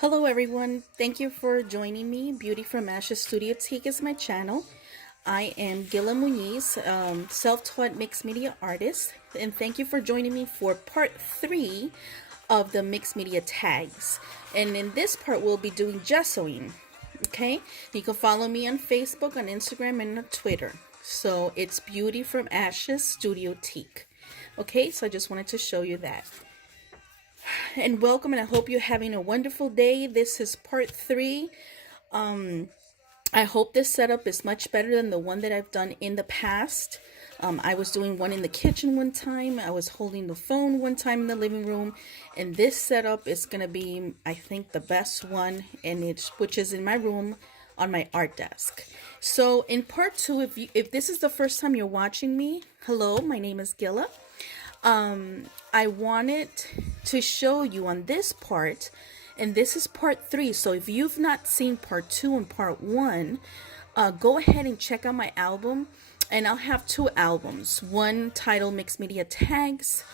Hello everyone, thank you for joining me. Beauty from Ashes Studio Teak is my channel. I am Gila Muniz, self-taught mixed media artist, and thank you for joining me for part 3 of the mixed media tags. And in this part we'll be doing gessoing. Okay, you can follow me on Facebook, on Instagram, and on Twitter. So it's Beauty from Ashes Studio Teak. Okay, so I just wanted to show you that. And welcome, and I hope you're having a wonderful day. This is part 3. I hope this setup is much better than the one that I've done in the past. I was doing one in the kitchen one time. I was holding the phone one time in the living room, and this setup is going to be, I think, the best one, and which is in my room on my art desk. So in part 2, if this is the first time you're watching me, hello, my name is Gila. I wanted to show you on this part, and this is part 3. So if you've not seen part 2 and part 1, go ahead and check out my album. And I'll have 2 albums, one titled Mixed Media Tags.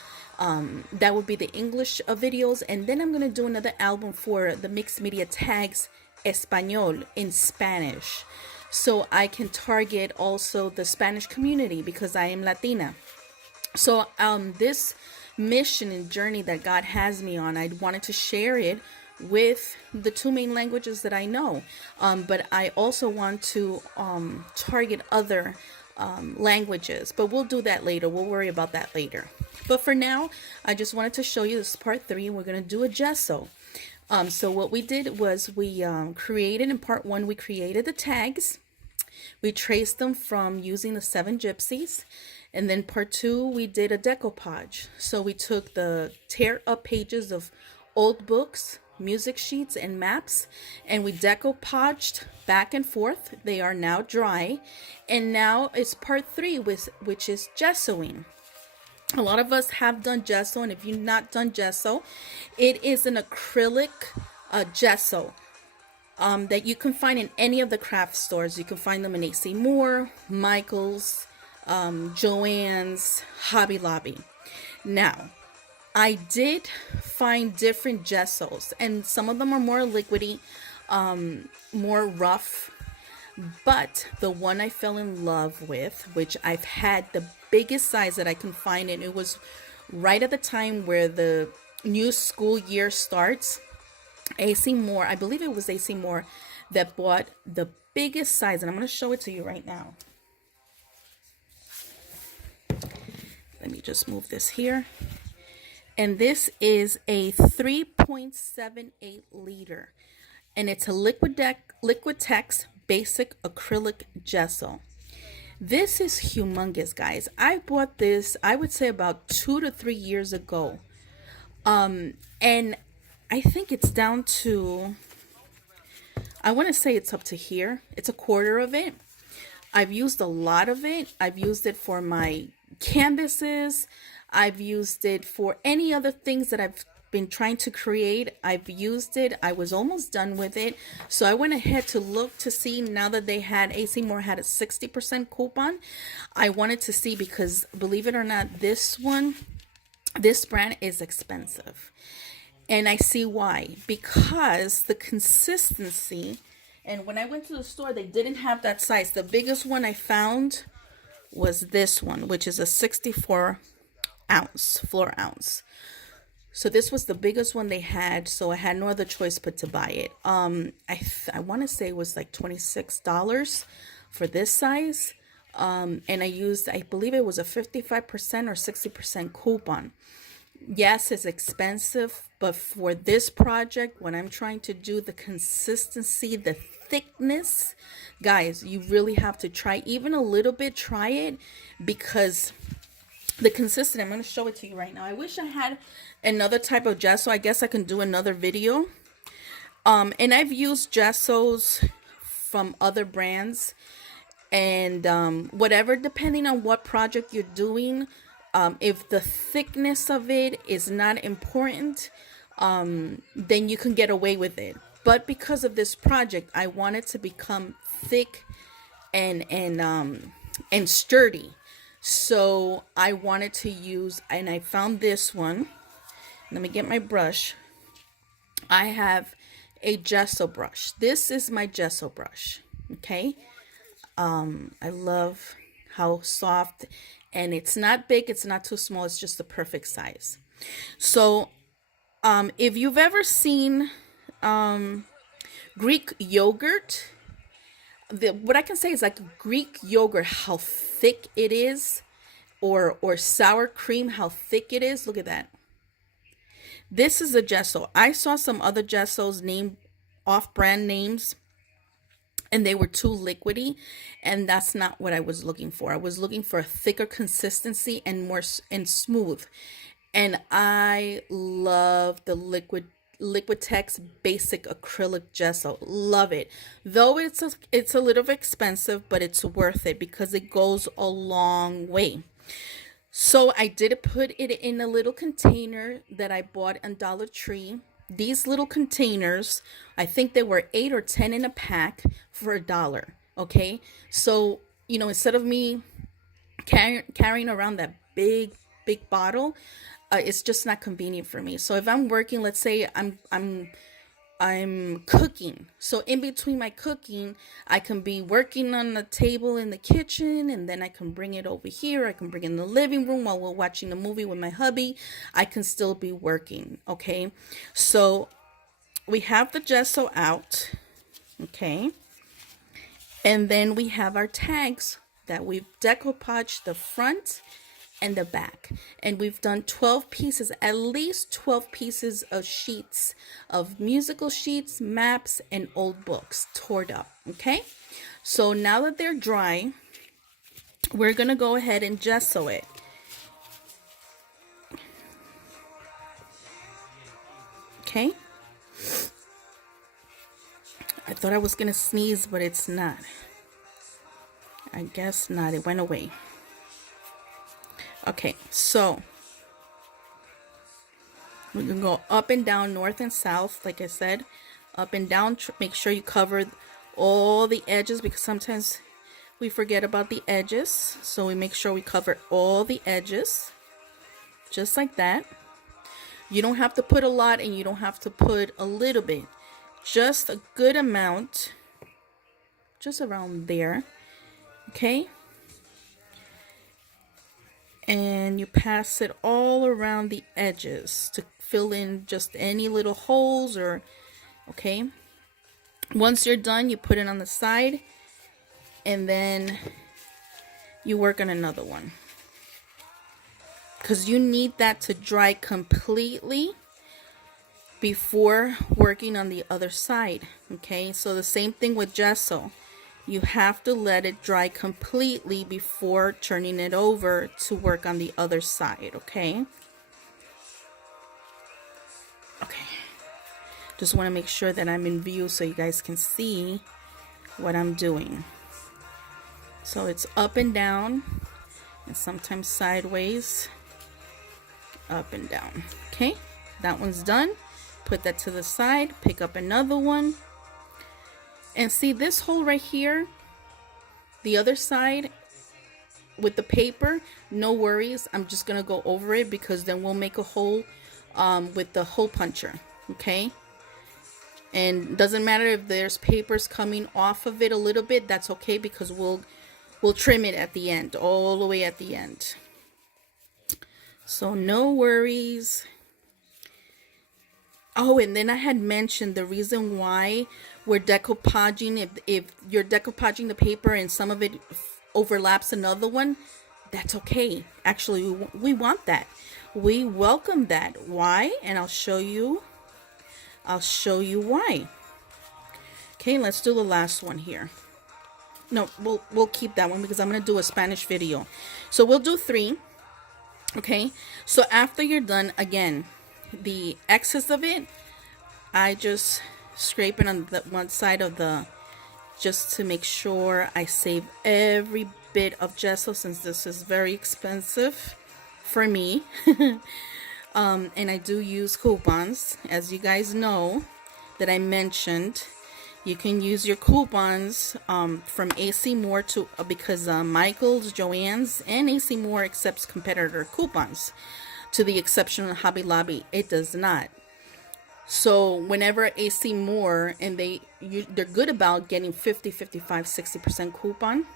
That would be the English videos, and then I'm going to do another album for the Mixed Media Tags Español, in Spanish, so I can target also the Spanish community because I am Latina. So this mission and journey that God has me on, I wanted to share it with the 2 main languages that I know, but I also want to target other languages, but we'll do that later. We'll worry about that later. But for now, I just wanted to show you this part 3, and we're going to do a gesso. So what we did was we created, in part 1, we created the tags. We traced them from using the 7 gypsies. And then part 2, we did a decoupage. So we took the tear up pages of old books, music sheets, and maps, and we decoupaged back and forth. They are now dry. And now it's part 3, which is gessoing. A lot of us have done gesso, and if you've not done gesso, it is an acrylic gesso that you can find in any of the craft stores. You can find them in AC Moore, Michael's, Joann's, Hobby Lobby. Now, I did find different gessos, and some of them are more liquidy, more rough, but the one I fell in love with, which I've had the biggest size that I can find, and it was right at the time where the new school year starts. AC Moore, I believe it was AC Moore that bought the biggest size, and I'm going to show it to you right now. Let me just move this here. And this is a 3.78 liter. And it's a Liquitex basic acrylic gesso. This is humongous, guys. I bought this, I would say, about 2 to 3 years ago. And I think it's down to, I want to say it's up to here. It's a quarter of it. I've used a lot of it. I've used it for my canvases. I've used it for any other things that I've been trying to create. I've used it. I was almost done with it, so I went ahead to look to see, now that they had, AC Moore had a 60% coupon. I wanted to see, because believe it or not, this brand is expensive, and I see why. Because the consistency, and when I went to the store, they didn't have that size. The biggest one I found was this one, which is a 64 ounce, floor ounce. So this was the biggest one they had, so I had no other choice but to buy it. I want to say it was like $26 for this size. And I believe it was a 55% or 60% coupon. Yes, it's expensive, but for this project, when I'm trying to do the consistency, the thickness, guys, you really have to try, even a little bit, try it, because the consistency, I'm going to show it to you right now. I wish I had another type of gesso. I guess I can do another video. And I've used gessos from other brands, and whatever, depending on what project you're doing, if the thickness of it is not important, then you can get away with it. But because of this project, I want it to become thick and sturdy. So I wanted to use, and I found this one. Let me get my brush. I have a gesso brush. This is my gesso brush. Okay. I love how soft, and it's not big, it's not too small, it's just the perfect size. So if you've ever seen Greek yogurt, what I can say is like Greek yogurt, how thick it is, or sour cream, how thick it is. Look at that. This is a gesso. I saw some other gessos named off brand names, and they were too liquidy, and that's not what I was looking for. I was looking for a thicker consistency and more and smooth. And I love the Liquitex basic acrylic gesso. Love it. Though it's a little expensive, but it's worth it because it goes a long way. So I did put it in a little container that I bought on Dollar Tree. These little containers, I think they were 8 or 10 in a pack for $1. Okay, so instead of me carrying around that big bottle, it's just not convenient for me. So if I'm working, let's say I'm cooking, so in between my cooking, I can be working on the table in the kitchen, and then I can bring it over here. I can bring it in the living room while we're watching the movie with my hubby. I can still be working. Okay, so we have the gesso out. Okay, and then we have our tags that we've decoupaged the front and the back, and we've done 12 pieces, at least 12 pieces of sheets, of musical sheets, maps, and old books torn up. Okay, so now that they're dry, we're gonna go ahead and gesso it. Okay, I thought I was gonna sneeze, but it's not. I guess not, it went away. Okay, so we can go up and down, north and south, like I said, up and down. Make sure you cover all the edges, because sometimes we forget about the edges. So we make sure we cover all the edges, just like that. You don't have to put a lot, and you don't have to put a little bit. Just a good amount, just around there. Okay. And you pass it all around the edges to fill in just any little holes, or okay. Once you're done, you put it on the side, and then you work on another one, because you need that to dry completely before working on the other side. Okay, so the same thing with gesso. You have to let it dry completely before turning it over to work on the other side. Okay. Okay. Just want to make sure that I'm in view so you guys can see what I'm doing. So it's up and down, and sometimes sideways, up and down. Okay, that one's done. Put that to the side, pick up another one. And see this hole right here, the other side with the paper, no worries. I'm just going to go over it, because then we'll make a hole with the hole puncher. Okay. And doesn't matter if there's papers coming off of it a little bit, that's okay, because we'll trim it at the end, all the way at the end. So no worries. Oh, and then I had mentioned the reason why we're decoupaging. If you're decoupaging the paper and some of it overlaps another one, that's okay. Actually, we want that. We welcome that. Why? And I'll show you why. Okay, let's do the last one here. No, we'll keep that one, because I'm going to do a Spanish video. So we'll do 3. Okay, so after you're done, again, the excess of it, I just scrape it on the one side of the, just to make sure I save every bit of gesso, since this is very expensive for me. And I do use coupons, as you guys know that I mentioned. You can use your coupons from AC Moore to because Michael's, Joann's, and AC Moore accepts competitor coupons. To the exception of Hobby Lobby, it does not. So whenever I see more, and they're good about getting 50, 55, 60% coupon.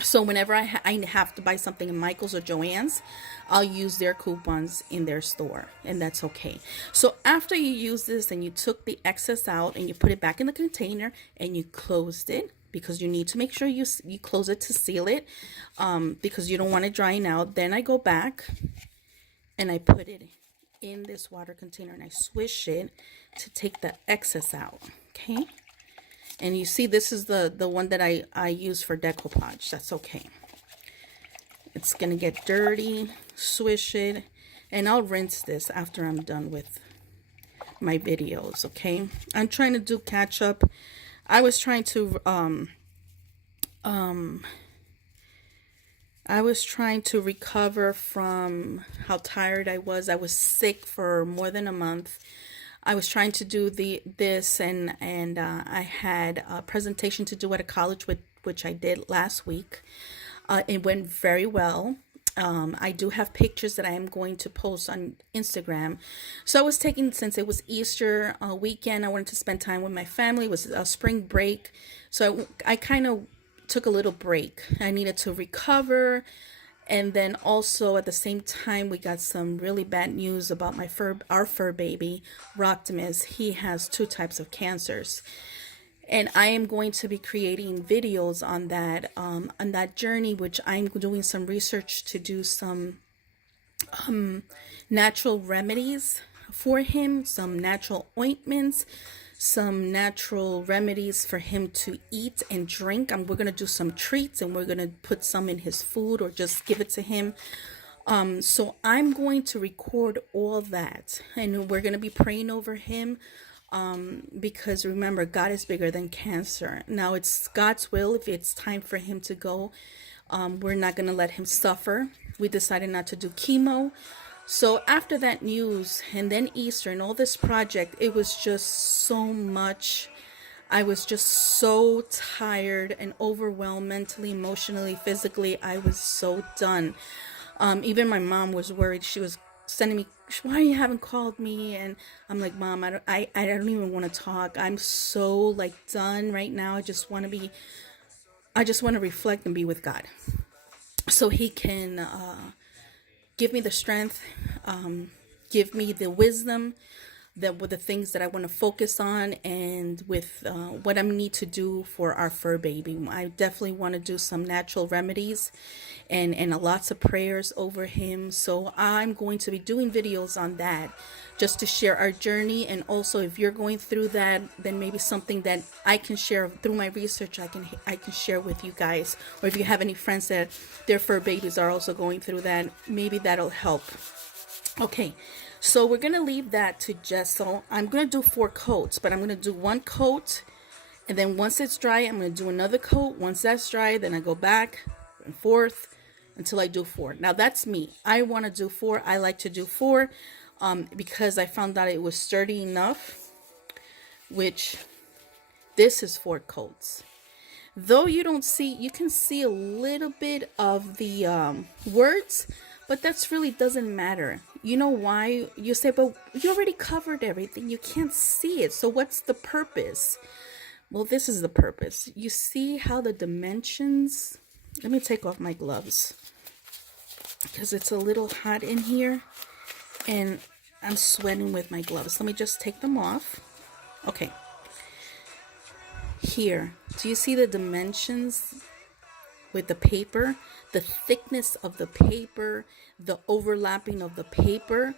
So whenever I have to buy something in Michael's or Joann's, I'll use their coupons in their store, and that's okay. So after you use this and you took the excess out and you put it back in the container and you closed it, because you need to make sure you close it to seal it, because you don't want it drying out. Then I go back and I put it in this water container and I swish it to take the excess out. Okay. And you see, this is the one that I use for decoupage. That's okay. It's going to get dirty. Swish it. And I'll rinse this after I'm done with my videos, okay? I'm trying to do catch up. I was trying to recover from how tired I was. I was sick for more than a month. I was trying to do this, and I had a presentation to do at a college, which I did last week. It went very well. I do have pictures that I am going to post on Instagram. So I was taking, since it was Easter weekend, I wanted to spend time with my family. It was a spring break. So I kind of took a little break. I needed to recover. And then also at the same time, we got some really bad news about our fur baby, Roctimus. He has 2 types of cancers. And I am going to be creating videos on that journey, which I'm doing some research to do some natural remedies for him, some natural ointments, some natural remedies for him to eat and drink. We're going to do some treats, and we're going to put some in his food or just give it to him. So I'm going to record all that, and we're going to be praying over him, because remember, God is bigger than cancer. Now it's God's will. If it's time for him to go, we're not going to let him suffer. We decided not to do chemo. So after that news, and then Easter and all this project, it was just so much. I was just so tired and overwhelmed mentally, emotionally, physically. I was so done. Even my mom was worried. She was sending me, why you haven't called me? And I'm like, Mom, I don't even want to talk. I'm so like done right now. I just want to reflect and be with God, so he can give me the strength, give me the wisdom, that with the things that I want to focus on, and with what I need to do for our fur baby. I definitely want to do some natural remedies and lots of prayers over him. So I'm going to be doing videos on that, just to share our journey. And also, if you're going through that, then maybe something that I can share through my research, I can share with you guys. Or if you have any friends that their fur babies are also going through that, maybe that'll help. Okay, so we're going to leave that to gesso. I'm going to do 4 coats, but I'm going to do 1 coat, and then once it's dry, I'm going to do another coat. Once that's dry, then I go back and forth until I do 4. Now that's me. I want to do 4. I like to do 4 because I found out it was sturdy enough, which this is 4 coats. Though you can see a little bit of the words, but that's really doesn't matter. You know why? You say, but you already covered everything. You can't see it. So what's the purpose? Well, this is the purpose. You see how the dimensions... Let me take off my gloves, because it's a little hot in here and I'm sweating with my gloves. Let me just take them off. Okay. Here, do you see the dimensions with the paper? The thickness of the paper, the overlapping of the paper.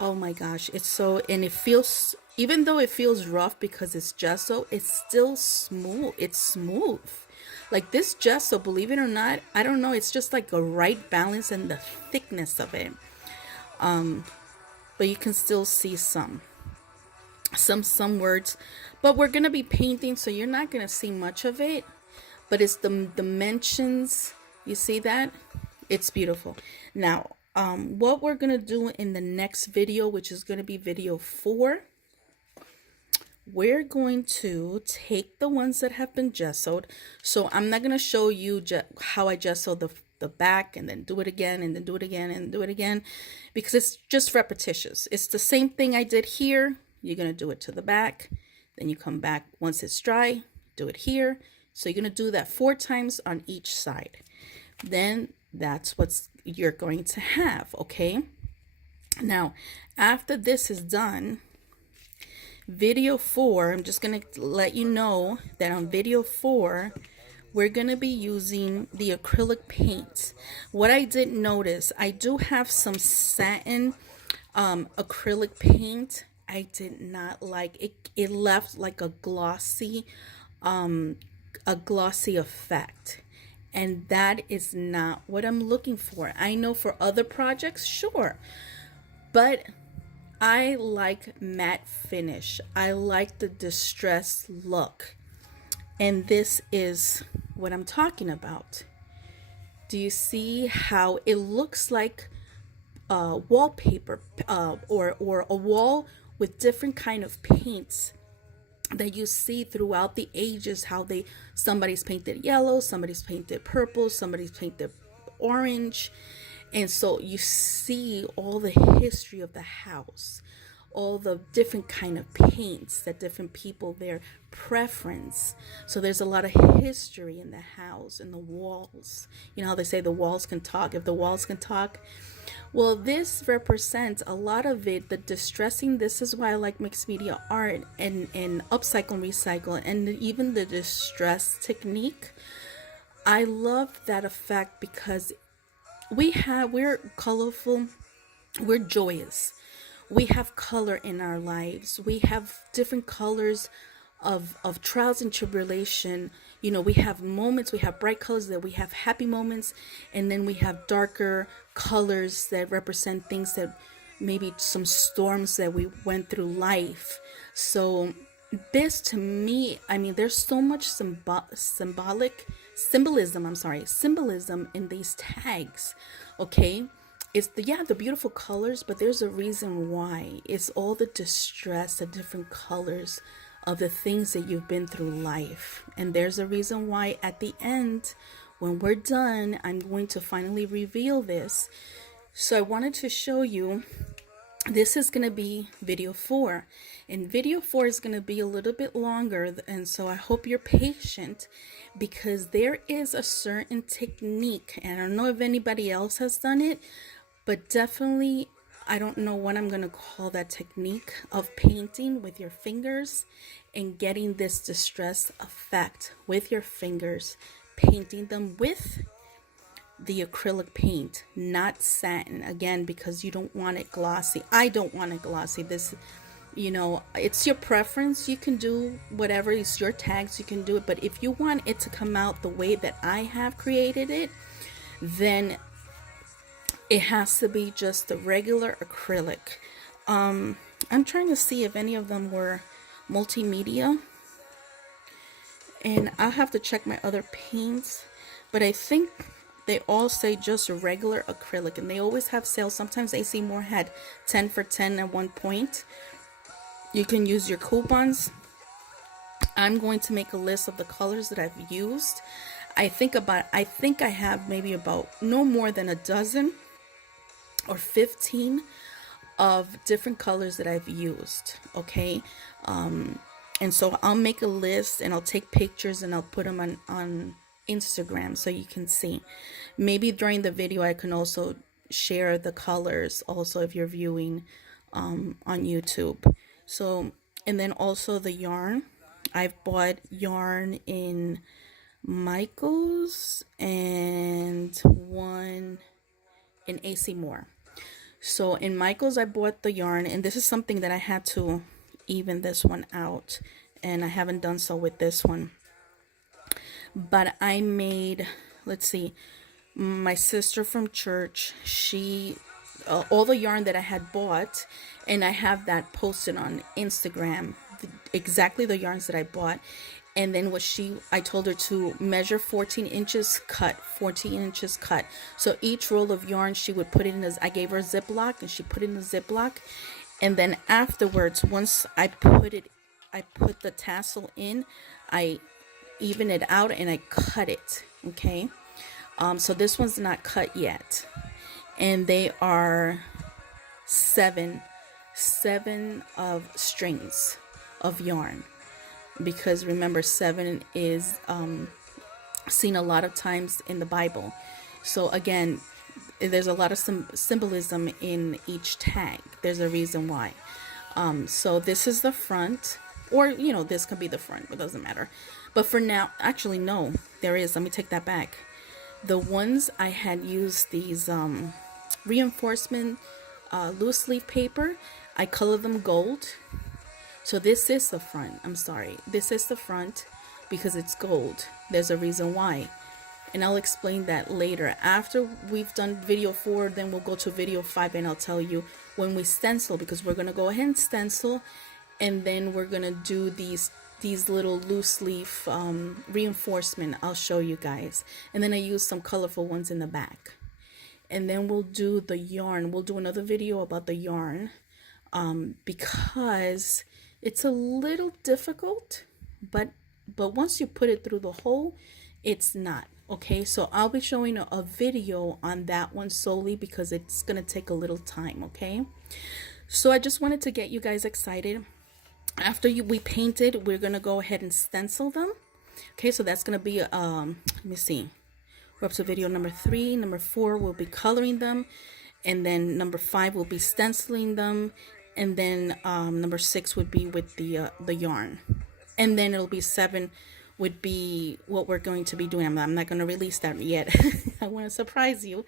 Oh my gosh, it's so, and it feels, even though it feels rough because it's gesso, it's still smooth. It's smooth. Like this gesso, believe it or not, I don't know, it's just like a right balance and the thickness of it. But you can still see some words, but we're gonna be painting, so you're not gonna see much of it. But it's the dimensions. You see that? It's beautiful. Now, what we're gonna do in the next video, which is gonna be video 4, we're going to take the ones that have been gessoed. So I'm not gonna show you how I gesso the back and then do it again and then do it again and do it again, because it's just repetitious. It's the same thing I did here. You're going to do it to the back, then you come back once it's dry, do it here. So you're going to do that 4 times on each side. Then that's what you're going to have, okay? Now, after this is done, video 4, I'm just going to let you know that on video 4, we're going to be using the acrylic paint. What I did notice, I do have some satin acrylic paint. I did not like it. It left like a glossy effect. And that is not what I'm looking for. I know for other projects, sure. But I like matte finish. I like the distressed look. And this is what I'm talking about. Do you see how it looks like wallpaper or a wall with different kind of paints that you see throughout the ages, how somebody's painted yellow, somebody's painted purple, somebody's painted orange. And so you see all the history of the house, all the different kind of paints that different people, their preference. So there's a lot of history in the house and the walls. You know how they say the walls can talk? If the walls can talk, well, this represents a lot of it, the distressing. This is why I like mixed media art and upcycle and recycle, and even the distress technique. I love that effect because we're colorful, we're joyous. We have color in our lives. We have different colors of trials and tribulation. You know, we have moments, we have bright colors, that we have happy moments, and then we have darker colors that represent things that maybe some storms that we went through life. So this, to me, I mean, there's so much symbolism in these tags, okay? It's the beautiful colors, but there's a reason why. It's all the distress, the different colors of the things that you've been through life. And there's a reason why at the end, when we're done, I'm going to finally reveal this. So I wanted to show you, this is going to be video 4. And video 4 is going to be a little bit longer. And so I hope you're patient, because there is a certain technique. And I don't know if anybody else has done it, but definitely, I don't know what I'm going to call that technique of painting with your fingers and getting this distress effect with your fingers, painting them with the acrylic paint, not satin, again, because you don't want it glossy. I don't want it glossy. This, you know, it's your preference. You can do whatever, it's your tags, you can do it. But if you want it to come out the way that I have created it, then it has to be just the regular acrylic. I'm trying to see if any of them were multimedia, and I'll have to check my other paints, but I think they all say just regular acrylic, and they always have sales. Sometimes AC Moore had 10 for 10 at one point. You can use your coupons. I'm going to make a list of the colors that I've used. I think I have maybe about no more than a dozen or 15 of different colors that I've used, okay? And so I'll make a list and I'll take pictures and I'll put them on Instagram so you can see. Maybe during the video I can also share the colors also if you're viewing on YouTube. So, and then also the yarn. I've bought yarn in Michael's and one in AC Moore. So in Michael's I bought the yarn, and this is something that I had to even this one out, and I haven't done so with this one. But I made, let's see, my sister from church, she all the yarn that I had bought, and I have that posted on Instagram, exactly the yarns that I bought. And then I told her to measure 14 inches cut, 14 inches cut. So each roll of yarn, she would put it in I gave her a Ziploc, and she put it in a Ziploc. And then afterwards, once I put the tassel in, I even it out and I cut it, okay? So this one's not cut yet, and they are seven of strings of yarn, because remember, 7 is seen a lot of times in the Bible. So again, there's a lot of symbolism in each tag. There's a reason why. So this is the front, or this could be the front, but it doesn't matter. But for now, actually no, there is. Let me take that back. The ones I had used these reinforcement loose leaf paper, I color them gold. So this is the front. I'm sorry, this is the front because it's gold. There's a reason why, and I'll explain that later. After we've done video 4, then we'll go to video 5, and I'll tell you when we stencil, because we're gonna go ahead and stencil, and then we're gonna do these little loose leaf reinforcement. I'll show you guys, and then I use some colorful ones in the back, and then we'll do the yarn. We'll do another video about the yarn because it's a little difficult, but once you put it through the hole, it's not. Okay, so I'll be showing a video on that one solely because it's gonna take a little time. Okay, so I just wanted to get you guys excited. After we painted, we're gonna go ahead and stencil them. Okay, so that's gonna be let me see, we're up to video number 3. Number 4 we'll be coloring them, and then number 5 will be stenciling them, and then number 6 would be with the yarn, and then it'll be 7 would be what we're going to be doing. I'm not going to release that yet. I want to surprise you.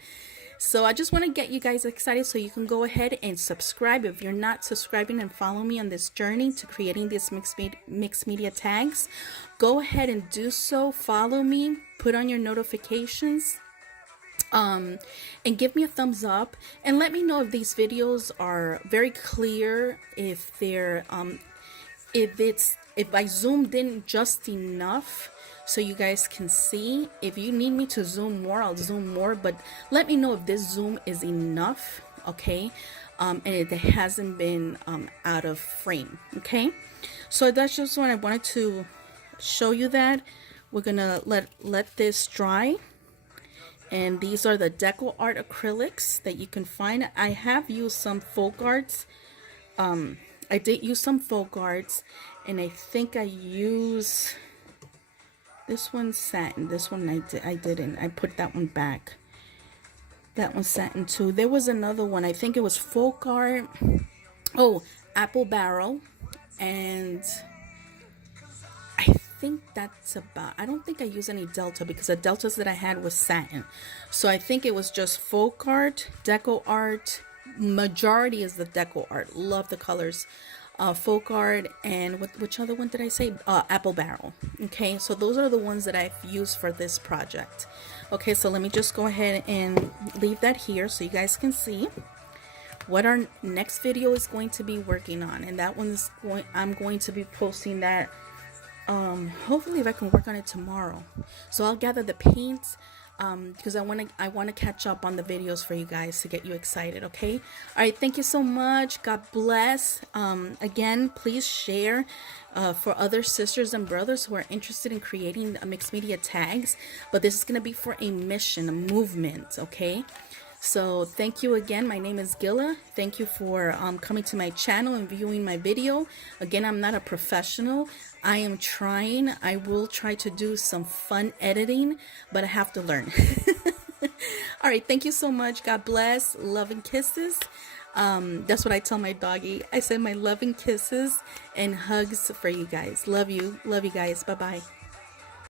So I just want to get you guys excited, so you can go ahead and subscribe if you're not subscribing, and follow me on this journey to creating these mixed media tags. Go ahead and do so. Follow me, put on your notifications, and give me a thumbs up, and let me know if these videos are very clear, if they're if I zoomed in just enough so you guys can see. If you need me to zoom more, I'll zoom more, but let me know if this zoom is enough. Okay, and it hasn't been out of frame. Okay, so that's just what I wanted to show you. That we're gonna let this dry. And these are the Deco Art acrylics that you can find. I have used some folk arts. I did use some folk arts, and I think I use this one satin. This one I didn't. I put that one back. That one satin too. There was another one. I think it was folk art. Oh, apple barrel, and I think that's about. I don't think I used any delta, because the deltas that I had was satin. So I think it was just folk art, deco art. Majority is the deco art. Love the colors. Folk art, and which other one did I say? Apple barrel. Okay, so those are the ones that I've used for this project. Okay, so let me just go ahead and leave that here so you guys can see what our next video is going to be working on. And that one's I'm going to be posting that hopefully if I can work on it tomorrow. So I'll gather the paints, because I want to catch up on the videos for you guys to get you excited. Okay, all right, thank you so much. God bless. Again, please share for other sisters and brothers who are interested in creating mixed media tags, but this is going to be for a mission, a movement. Okay, so thank you again. My name is Gila. Thank you for coming to my channel and viewing my video. Again, I'm not a professional. I am trying. I will try to do some fun editing, but I have to learn. All right, thank you so much. God bless. Love and kisses. That's what I tell my doggy. I said my love and kisses and hugs for you guys. Love you. Love you guys. Bye-bye.